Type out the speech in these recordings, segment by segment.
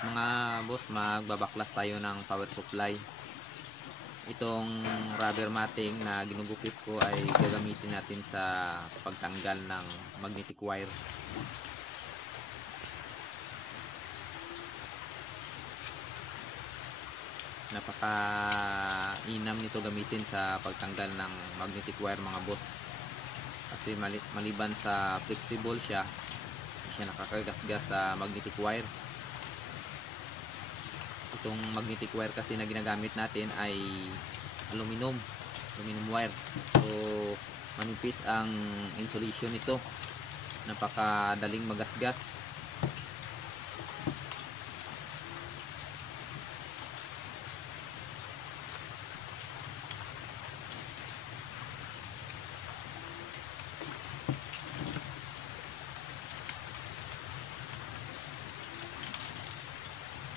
Mga boss, magbabaklas tayo ng power supply. Itong rubber matting na ginugupit ko ay gagamitin natin sa pagtanggal ng magnetic wire. Napaka-inam nito gamitin sa pagtanggal ng magnetic wire mga boss. Kasi maliban sa flexible siya, hindi siya nakakagasgas sa magnetic wire. Itong magnetic wire kasi na ginagamit natin ay aluminum wire. So manipis ang insulation nito, napakadaling magasgas.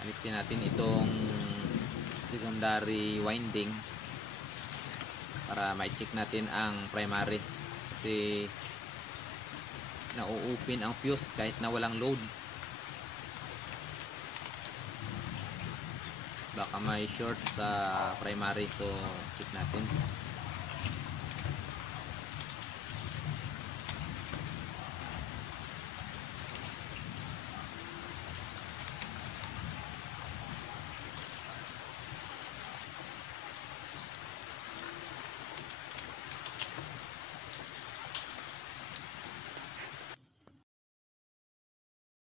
Alisin natin itong secondary winding para ma-check natin ang primary, kasi nauupin ang fuse kahit na walang load. Baka may short sa primary, so check natin.